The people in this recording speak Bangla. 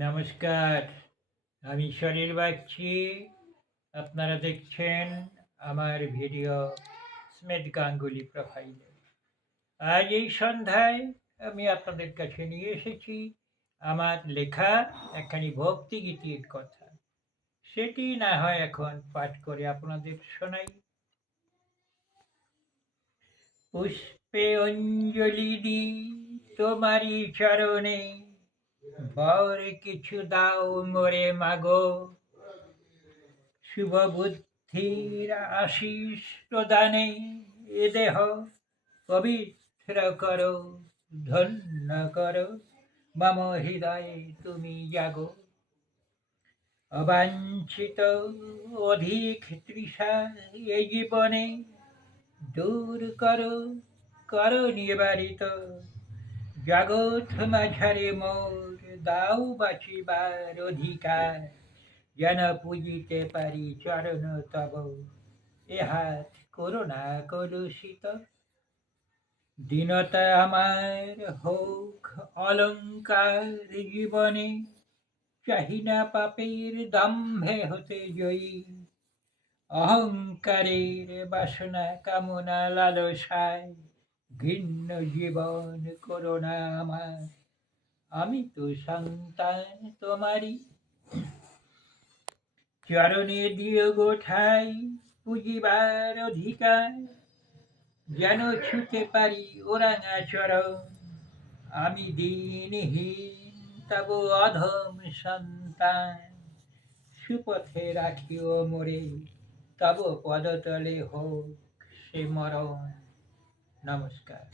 নমস্কার, আমি সলিল বাগচি। আপনারা দেখছেন আমার ভিডিও স্মিথ গাঙ্গুলি প্রোফাইলে। আজ এই সন্ধ্যায় আমি আপনাদের কাছে নিয়ে এসেছি আমার লেখা একখানি ভক্তিগীতির কথা। সেটি না হয় এখন পাঠ করে আপনাদের শোনাই। পুষ্পে অঞ্জলি দিই তোমারই চরণে, বর কিছু দাও মোরে মাগো। শুভ বুদ্ধির আশীষ প্রদানে এ দেহ পবিত্র করো, ধন্য করো, মম হৃদয়ে তুমি জাগো। অবাঞ্ছিত অধিক তৃষা এ জীবনে দূর করো, করো নিবারিত। জগৎ মাঝারে মোর দাও বাঁচিবার অধিকার, যেন পুজিতে পারি চরণ তব, এ হাত করুণা কলুষিত। দীনতা আমার হোক অলংকার জীবনে, চাহি না পাপের দম্ভে হতে জয়ী। অহংকারের বাসনা কামনা লালসায় ঘৃণ্য জীবন করুণা আমার। আমি তো সন্তান তোমারই, চরণে দিও গো ঠাই পুজিবার অধিকার, যেন ছুতে পারি ওরাঙা চরণ। আমি দীনহীন তব অধম সন্তান, সুপথে রাখিও মোরে, তব পদতলে হোক সে মরণ। নমস্কার।